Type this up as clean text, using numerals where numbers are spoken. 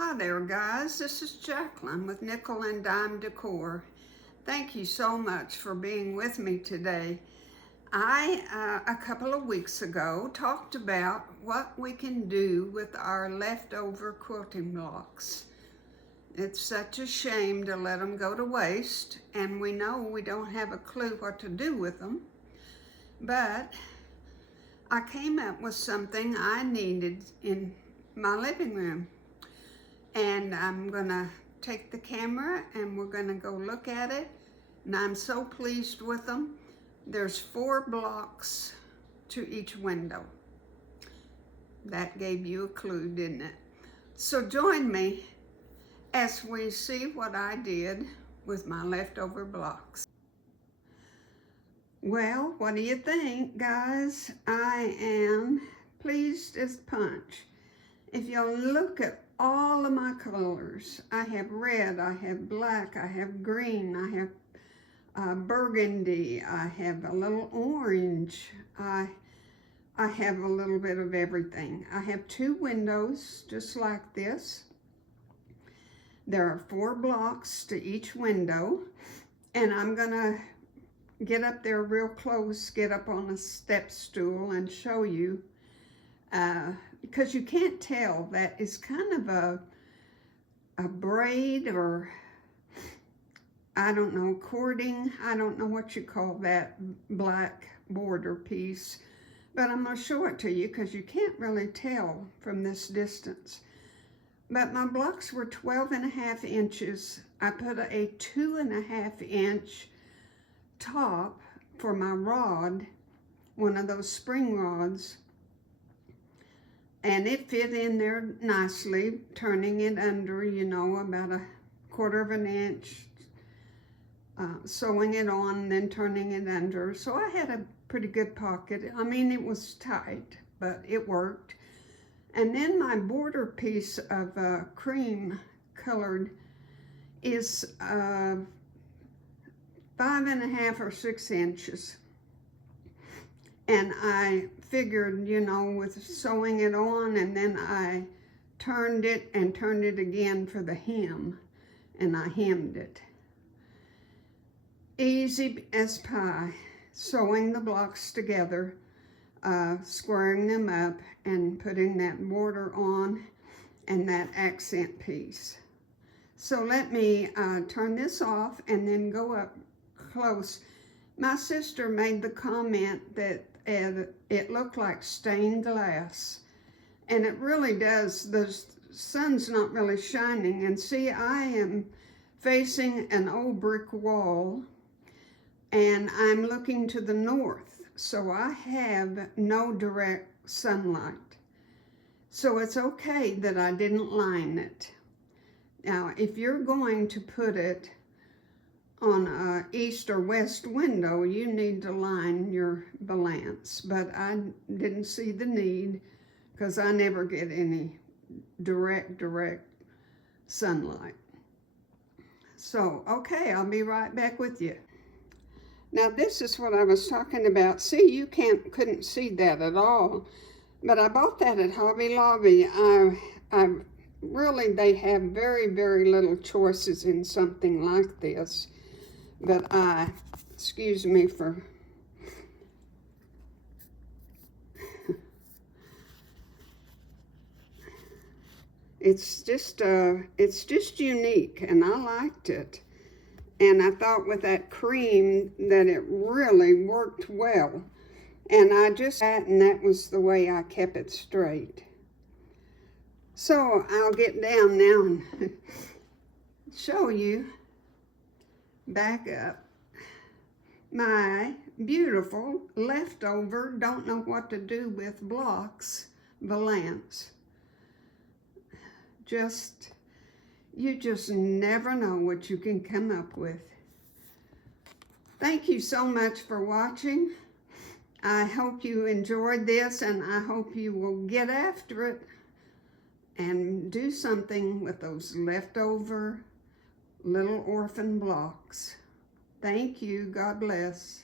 Hi there guys, this is Jacqueline with Nickel and Dime Decor. Thank you so much for being with me today. I, a couple of weeks ago, talked about what we can do with our leftover quilting blocks. It's such a shame to let them go to waste, and we know we don't have a clue what to do with them. But I came up with something I needed in my living room. And I'm gonna take the camera and we're gonna go look at it. And I'm so pleased with them. There's 4 blocks to each window. That gave you a clue, didn't it? So join me as we see what I did with my leftover blocks. Well, what do you think, guys? I am pleased as punch. If you'll look at all of my colors, I have red, I have black, I have green, I have burgundy, I have a little orange, I have a little bit of everything. I have 2 windows just like this. There are 4 blocks to each window, and I'm gonna get up there real close, get up on a step stool and show you because you can't tell. That is kind of a braid, or I don't know, cording. I don't know what you call that black border piece, but I'm going to show it to you because you can't really tell from this distance. But my blocks were 12.5 inches. I put a 2.5 inch top for my rod, one of those spring rods, and it fit in there nicely, turning it under, you know, about 1/4 inch, sewing it on, then turning it under. So I had a pretty good pocket. I mean, it was tight, but it worked. And then my border piece of cream colored is 5.5 or 6 inches. And I figured, you know, with sewing it on, and then I turned it and turned it again for the hem, and I hemmed it. Easy as pie, sewing the blocks together, squaring them up, and putting that border on and that accent piece. So let me turn this off and then go up close. My sister made the comment that it looked like stained glass, and it really does. The sun's not really shining, and see, I am facing an old brick wall, and I'm looking to the north, so I have no direct sunlight. So it's okay that I didn't line it. Now, if you're going to put it on an east or west window, you need to line your valance, but I didn't see the need because I never get any direct sunlight. So, okay, I'll be right back with you. Now, this is what I was talking about. See, you couldn't see that at all, but I bought that at Hobby Lobby. Really, they have very little choices in something like this. But excuse me for it's just unique, and I liked it. And I thought with that cream that it really worked well. And that was the way I kept it straight. So I'll get down now and show you, back up, my beautiful leftover, don't know what to do with blocks, valance. You just never know what you can come up with. Thank you so much for watching. I hope you enjoyed this, and I hope you will get after it and do something with those leftover little orphan blocks. Thank you. God bless.